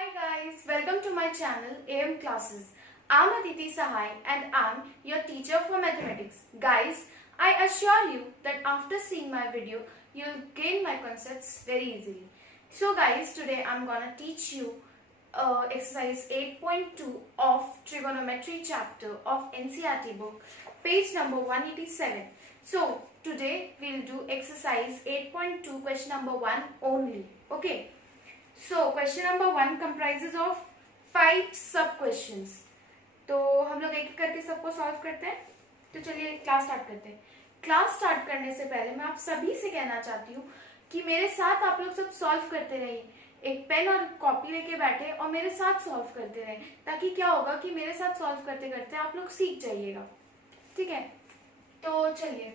Hi guys, welcome to my channel AM Classes. I'm Aditi Sahai and I'm your teacher for mathematics. Guys, I assure you that after seeing my video, you'll gain my concepts very easily. So guys, today I'm gonna teach you exercise 8.2 of trigonometry chapter of NCERT book, page number 187. So today we'll do exercise 8.2 question number 1 only. Okay. So question number 1 comprises of 5 सब questions. तो हम लोग एक एक करके सबको solve करते हैं. तो चलिए क्लास स्टार्ट करते हैं. क्लास स्टार्ट करने से पहले मैं आप सभी से कहना चाहती हूँ कि मेरे साथ आप लोग सब सॉल्व करते रहिए. एक पेन और कॉपी लेके बैठे और मेरे साथ सॉल्व करते रहे, ताकि क्या होगा कि मेरे साथ सॉल्व करते करते आप लोग सीख जाइएगा. ठीक है, तो चलिए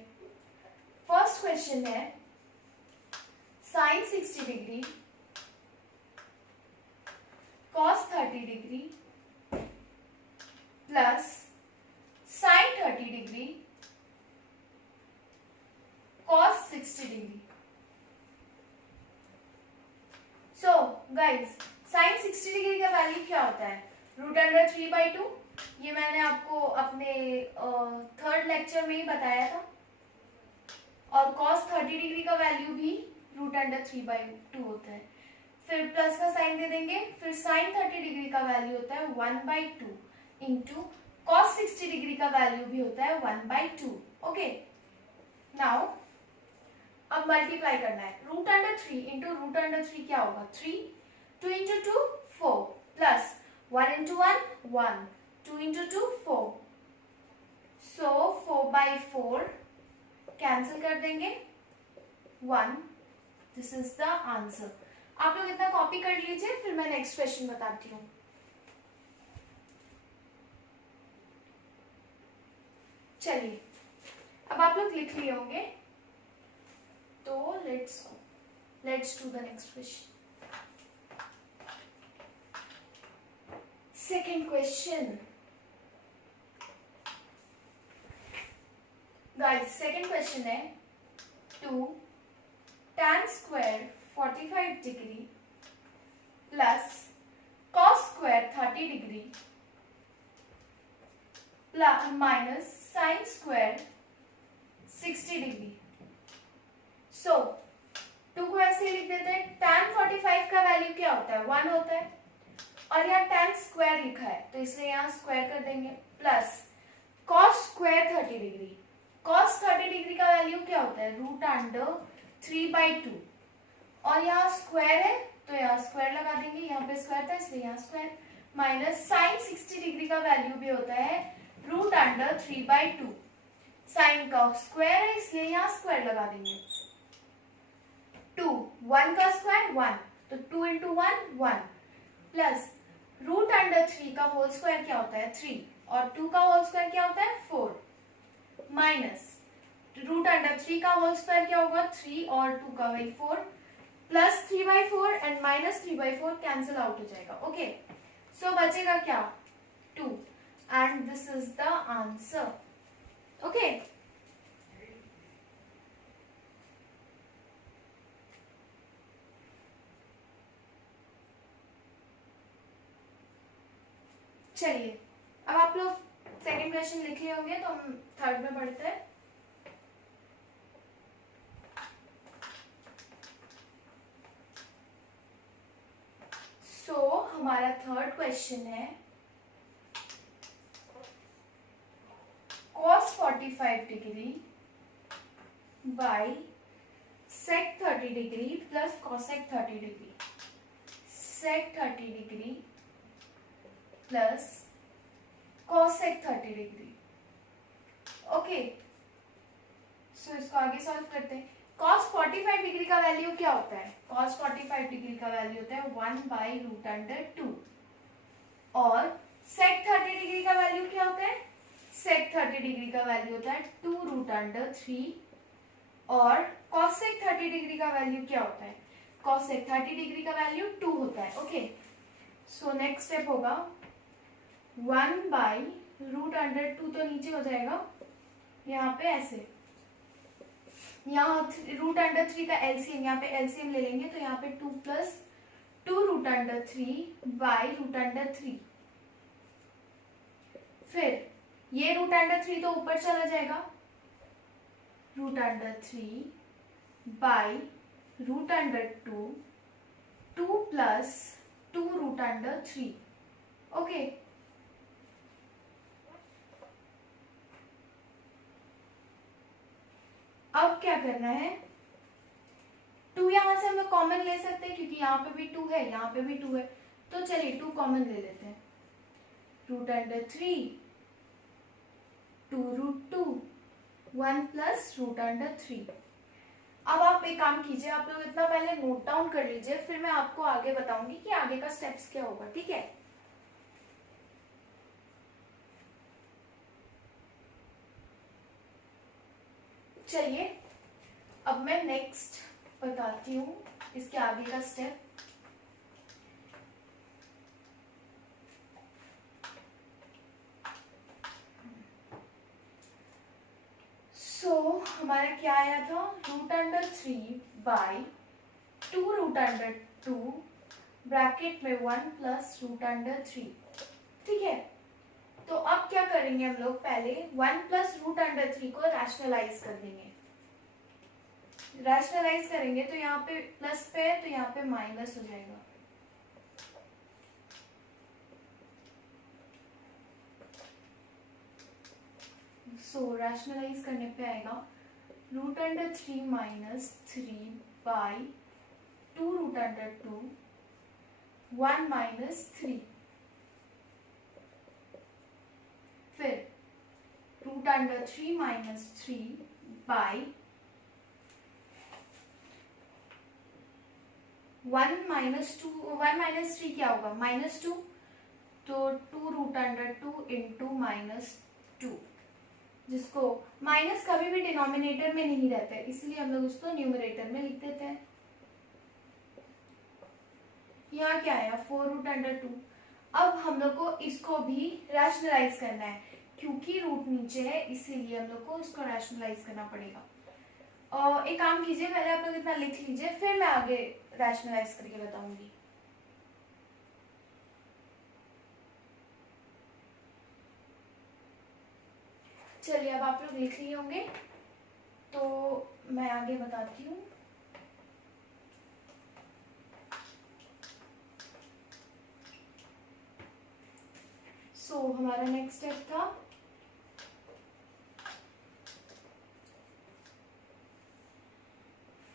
फर्स्ट क्वेश्चन है sign 60 degree cos 30 degree plus sin 30 degree cos 60 degree. So guys, sin 60 degree का वैल्यू क्या होता है? √3/2. ये मैंने आपको अपने थर्ड लेक्चर में ही बताया था. और cos 30 डिग्री का वैल्यू भी √3/2 होता है. फिर प्लस का साइन दे देंगे. फिर साइन 30 डिग्री का वैल्यू होता है 1/2 इंटू कॉस 60 डिग्री का वैल्यू भी होता है 1/2. ओके, नाउ अब मल्टीप्लाई करना है. √3 इंटू √3 क्या होगा? 3. 2 इंटू 2 4 प्लस 1 इंटू 1 1. 2 इंटू 2 4. सो 4/4 कैंसिल कर देंगे 1. This is the answer. आप लोग इतना कॉपी कर लीजिए, फिर मैं नेक्स्ट क्वेश्चन बताती हूँ. चलिए अब आप लोग लिख लिए होंगे, तो let's do the next question. Second question guys, second question है 2 tan square 45 degree plus cos square 30 degree plus minus sin square 60 degree. So 2 को ऐसे लिख देते हैं. tan 45 का वैल्यू क्या होता है? 1 होता है. और यहाँ tan स्क्वायर लिखा है, तो इसलिए यहाँ स्क्वायर कर देंगे. Plus cos square 30 degree. cos 30 degree का वैल्यू क्या होता है? √3/2. और यहाँ स्क्वायर है, तो यहाँ स्क्वायर लगा देंगे. यहाँ पे स्क्वायर था इसलिए यहाँ स्क्वायर. माइनस साइन 60 डिग्री का वैल्यू भी होता है √3/2. साइन का स्क्वायर है इसलिए यहाँ स्क्वायर लगा देंगे. 2 1 का स्क्वायर 1, तो 2 इंटू 1 1 प्लस √3 का होल स्क्वायर क्या होता है? 3. और 2 का होल स्क्वायर क्या होता है? 4. माइनस √3 का होल स्क्वायर क्या होगा? 3 और 2 का वही 4 plus 3/4 and minus 3/4 cancel out हो जाएगा. ओके, सो बचेगा क्या? 2 and this is the answer. Okay, चलिए अब आप लोग सेकेंड क्वेश्चन लिख लिए होंगे, तो हम थर्ड में बढ़ते हैं. हमारा थर्ड क्वेश्चन है cos 45 degree by sec 30 degree plus cosec 30 degree. sec 30 degree plus cosec 30 degree. Okay, so इसको आगे सॉल्व करते हैं. cos 45 डिग्री का वैल्यू क्या होता है? cos 45 डिग्री का वैल्यू होता है 1/√2. और sec 30 डिग्री का वैल्यू क्या होता है? sec 30 डिग्री का वैल्यू होता है 2√3. और cosec 30 डिग्री का वैल्यू क्या होता है? cosec 30 डिग्री का वैल्यू 2 होता है. ओके, सो नेक्स्ट स्टेप होगा 1/√2, तो नीचे हो जाएगा यहाँ पे ऐसे. यहाँ √3 का एलसीएम, यहाँ पे एलसीएम ले लेंगे, तो यहाँ पे 2 + 2√3 बाई √3। फिर ये √3 तो ऊपर चला जाएगा, √3 बाई √2, 2 प्लस 2√3। ओके, अब क्या करना है, 2 यहां से हम लोग कॉमन ले सकते हैं क्योंकि यहाँ पे भी 2 है, यहाँ पे भी 2 है, तो चलिए 2 कॉमन ले लेते हैं। √3, 2√2, 1 प्लस √3। अब आप एक काम कीजिए, आप लोग इतना पहले नोट डाउन कर लीजिए, फिर मैं आपको आगे बताऊंगी कि आगे का स्टेप्स क्या होगा, ठीक है। चलिए अब मैं नेक्स्ट बताती हूँ इसके आगे का स्टेप। हमारा क्या आया था, √3 बाई 2√2 ब्रैकेट में 1 प्लस √3। ठीक है, तो अब क्या करेंगे हम लोग, पहले 1 प्लस √3 को रैशनलाइज कर देंगे। रैशनलाइज करेंगे तो यहाँ पे प्लस पे है तो यहाँ पे माइनस हो जाएगा। रैशनलाइज करने पे आएगा √3 माइनस 3 बाई 2√2 1 माइनस 3। फिर √3 माइनस 3 बाई 1 माइनस 3 क्या होगा, -2, तो 2√2 इंटू -2, जिसको माइनस कभी भी डिनोमिनेटर में नहीं रहता है, इसलिए हम लोग उसको न्यूमरेटर में लिख देते हैं। यहाँ क्या आया 4√2। अब हम लोग को इसको भी रैशनलाइज करना है, क्योंकि रूट नीचे है इसीलिए हम लोग को इसको रैशनलाइज करना पड़ेगा। और एक काम कीजिए, पहले आप लोग इतना लिख लीजिए, फिर मैं आगे रैशनलाइज करके बताऊंगी। चलिए अब आप लोग लिख लिए होंगे तो मैं आगे बताती हूँ। हमारा नेक्स्ट स्टेप था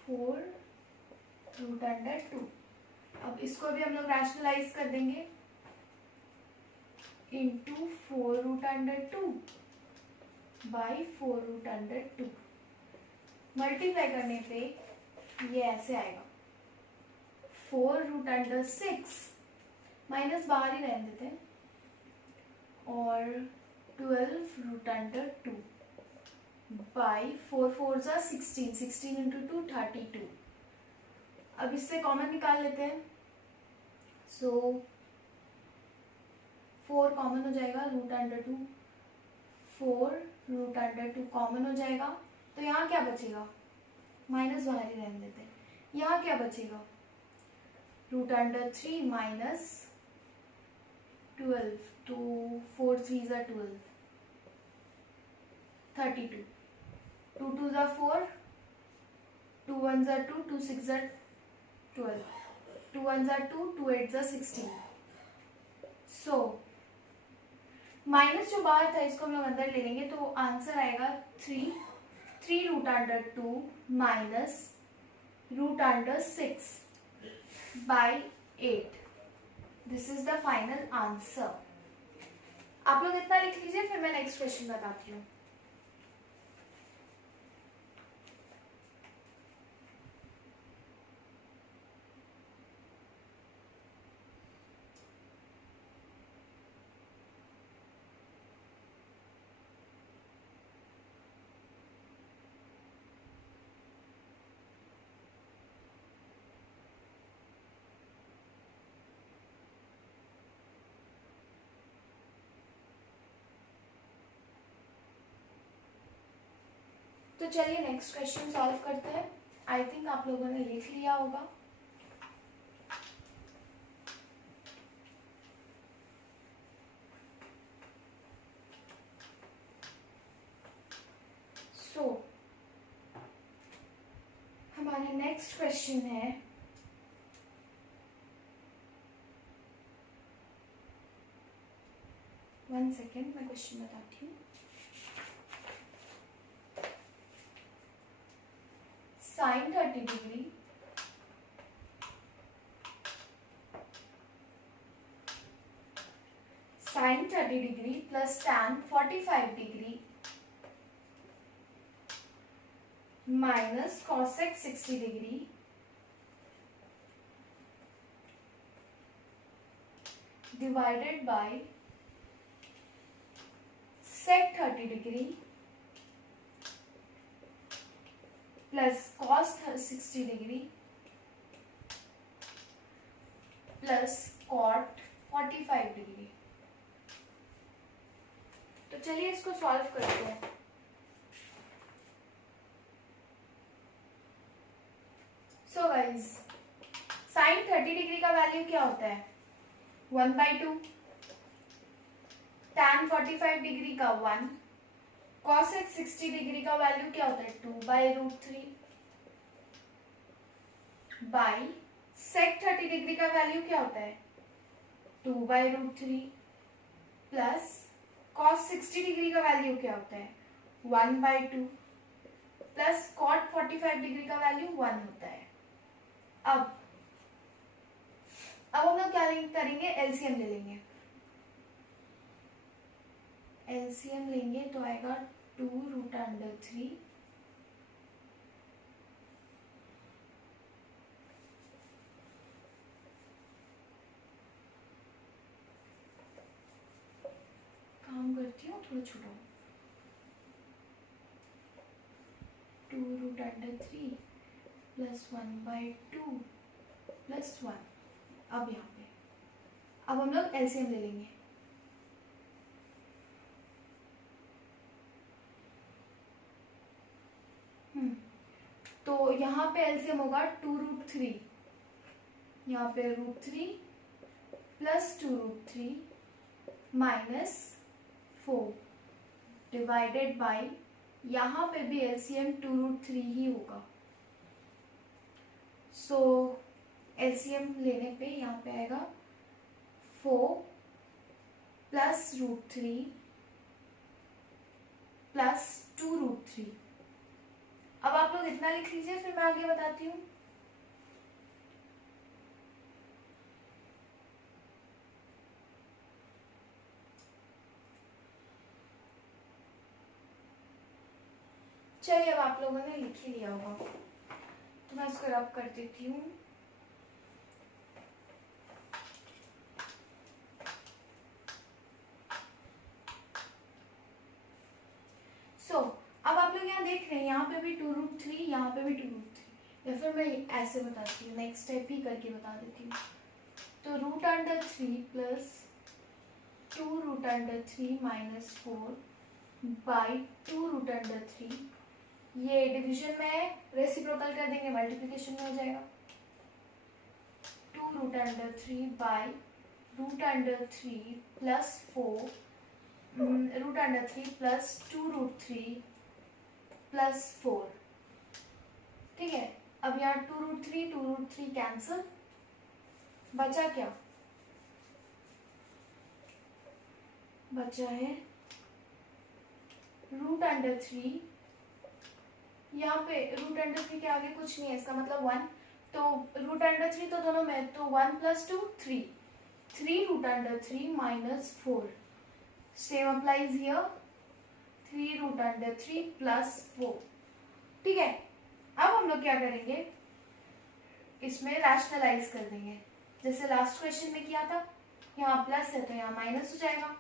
√2। अब इसको भी हम लोग रैशनलाइज कर देंगे इंटू 4√2 बाई 4√2। मल्टीप्लाई करने पे ये ऐसे आएगा 4√6 माइनस बाहर ही रहने देते हैं, और 12√2 बाई 4 4 जा 16, 16 इंटू 2 32। अब इससे कॉमन निकाल लेते हैं, 4 कॉमन हो जाएगा, √2 4√2 कॉमन हो जाएगा, तो यहाँ क्या बचेगा, माइनस बाहर ही रहने देते हैं। यहाँ क्या बचेगा, √3 माइनस 12, तो 4 3 जा 12, 32, 2 2 जा 4, 2 1 जा 2, 2 6 जा 12, 2 1 जा 2, 2 8 जा 16। माइनस जो बाहर था इसको हम लोग अंदर ले लेंगे, तो आंसर आएगा 3√2 minus √6 by 8। This is the final answer. आप लोग इतना लिख लीजिए, फिर मैं नेक्स्ट क्वेश्चन बताती हूँ। तो चलिए नेक्स्ट क्वेश्चन सॉल्व करते हैं। आई थिंक आप लोगों ने लिख लिया होगा। नेक्स्ट क्वेश्चन है, वन सेकेंड मैं क्वेश्चन बताती हूँ। Sine 30 degree sine 30 degree plus tan 45 degree minus cosec 60 degree divided by sec 30 degree plus cos 60 degree plus cot 45 degree. तो चलिए इसको सॉल्व करते हैं। सो गाइस, साइन 30 डिग्री का वैल्यू क्या होता है? 1/2, टैन 45 डिग्री का 1, कॉसेक 60 डिग्री का वैल्यू क्या होता है? 2/√3 बाई सेक 30 डिग्री का वैल्यू क्या होता है? 2/√3 प्लस कॉस 60 डिग्री का वैल्यू क्या होता है? 1/2 प्लस कॉट 45 डिग्री का वैल्यू 1 होता है। अब हम लोग क्या करेंगे? एलसीएम ले लेंगे। एलसीएम लेंगे तो आएगा 2√3 काम करती हूँ थोड़ा छोटा, 2√3 प्लस 1/2 प्लस 1। अब यहाँ पे अब हम लोग एलसीएम ले लेंगे। तो यहाँ पे एलसीएम होगा 2√3, यहाँ पे √3 प्लस 2√3 माइनस 4 डिवाइडेड बाय, यहाँ पे भी एलसीएम 2√3 ही होगा। सो एलसीएम लेने पे यहाँ पे आएगा 4 प्लस √3 प्लस 2√3। अब आप लोग इतना लिख लीजिए, फिर मैं आगे बताती हूँ। चलिए, अब आप लोगों ने लिख ही लिया होगा तो मैं इसको रब कर देती हूँ। अब आप लोग यहाँ देख रहे हैं, यहाँ पे भी 2√3, यहाँ पे भी 2√3, या फिर मैं ऐसे बताती हूँ, नेक्स्ट स्टेप ही करके बता देती हूँ। तो √3 प्लस 2√3 माइनस 4 बाई 2√3, ये डिवीजन में है, रेसिप्रोकल कर देंगे, मल्टीप्लिकेशन में हो जाएगा। 2√3 बाई √3 प्लस 4 √3 प्लस 2√3 प्लस 4। ठीक है, अब यहाँ 2√3 कैंसिल, बचा क्या? बचा है √3, यहाँ पे √3 के आगे कुछ नहीं है, इसका मतलब 1, तो √3 तो दोनों में, तो 1 plus 2 3, 3√3 minus 4, same applies here, 3√3 plus 4। ठीक है, अब हम लोग क्या करेंगे? इसमें रैशनलाइज कर देंगे, जैसे लास्ट क्वेश्चन में किया था। यहाँ प्लस है तो यहाँ माइनस हो जाएगा,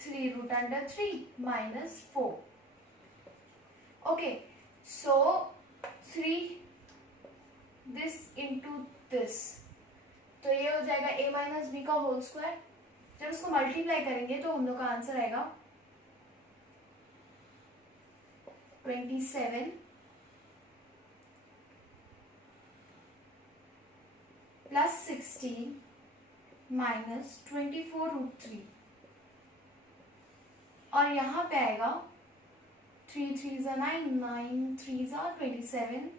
3√3 minus 4। Okay, so 3 this into this, तो ये हो जाएगा a माइनस बी का होल स्क्वायर। जब इसको मल्टीप्लाई करेंगे तो हम लोग का आंसर आएगा 27 प्लस 16 माइनस 24√3, और यहाँ पे आएगा 3 3 9, 9 3 27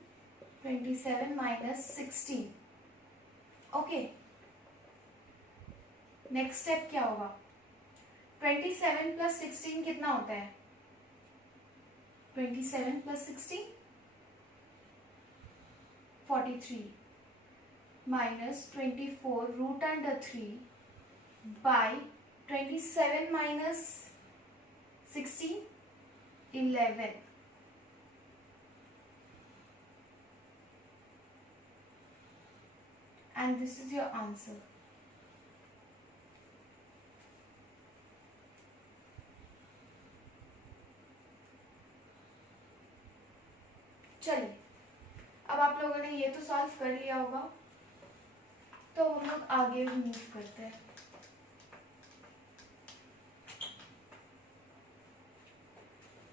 27 माइनस 16. ओके, नेक्स्ट स्टेप क्या होगा? 27 प्लस 16 कितना होता है? 27 plus 16 43 minus 24 root under 3 by 27 minus 16 11. And this is your answer. चलिए, अब आप लोगों ने ये तो सॉल्व कर लिया होगा, तो हम लोग आगे मूव करते हैं.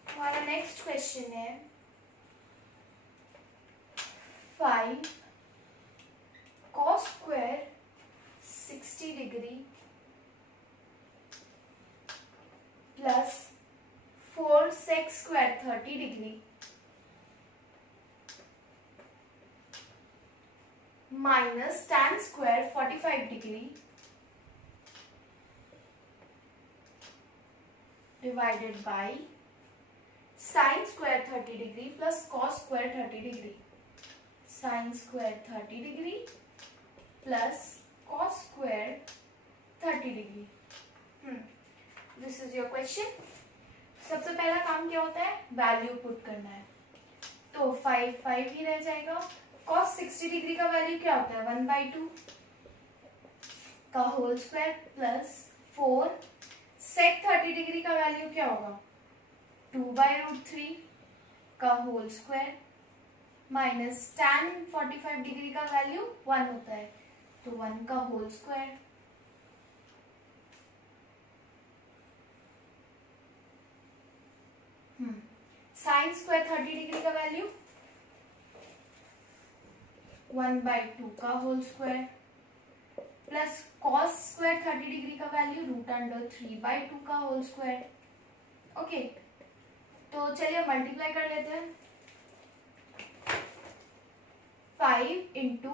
हमारा नेक्स्ट क्वेश्चन है 5 cos square 60 degree plus 4 sec square 30 degree minus tan square 45 degree divided by sin square 30 degree plus cos square 30 degree. Sin square 30 degree plus cos square 30 degree. This is your question. सबसे पहला काम क्या होता है? Value put करना है. तो 5 ही रह जाएगा. cos 60 डिग्री का वैल्यू क्या होता है? 1/2 का whole square plus 4 sec 30 degree का वैल्यू क्या होगा? 2/√3 का whole square minus tan 45 degree का वैल्यू 1 होता है, तो 1 का whole square. Sine square 30 degree का वैल्यू 1/2 का whole square plus cos square 30 degree का वैल्यू √3/2 का होल स्क्वायर. ओके, तो चलिए मल्टीप्लाई कर लेते हैं. 5 इंटू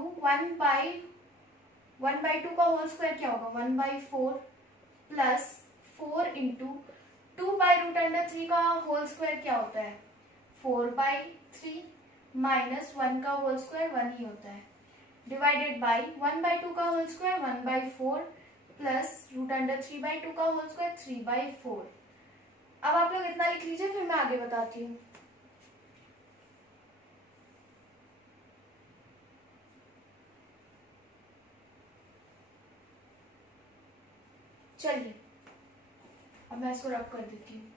1/2 का होल स्क्वायर क्या होगा? 1/4 प्लस 4 इंटू 2/√3 का होल स्क्वायर क्या होता है? 4/3 माइनस 1 का होल स्क्वायर 1 ही होता है, डिवाइडेड बाई 1/2 का होल स्क्वायर 1/4 प्लस √3/2 का होल स्क्वायर 3/4. अब आप लोग इतना लिख लीजिए, फिर मैं आगे बताती हूँ. चलिए, अब मैं इसको रब कर देती हूँ.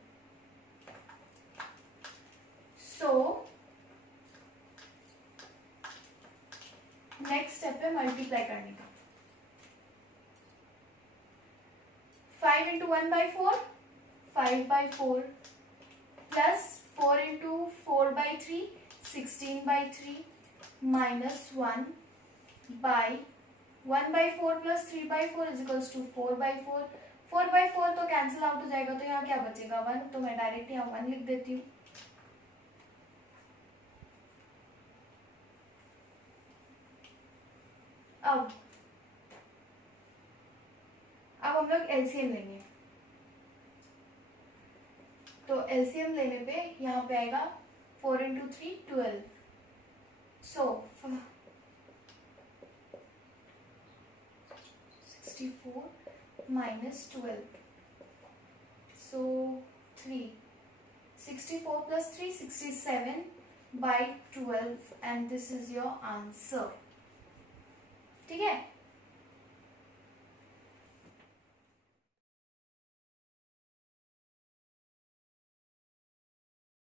सो नेक्स्ट स्टेप है मल्टीप्लाई करने का. 5 into 1/4 5/4 plus 4 into 4/3 16/3 minus 1 by 1/4 plus 3/4 is equals to 4/4. 4/4 तो कैंसिल आउट हो जाएगा, तो यहाँ क्या बचेगा? 1. तो मैं डायरेक्ट यहाँ 1 लिख देती हूँ. अब हम लोग एलसीएम लेंगे. तो एलसीएम लेने पे यहाँ पे आएगा 4 into 3 12. So 64 minus 12. So 3 64 plus 3 67/12 and this is your answer. ठीक है.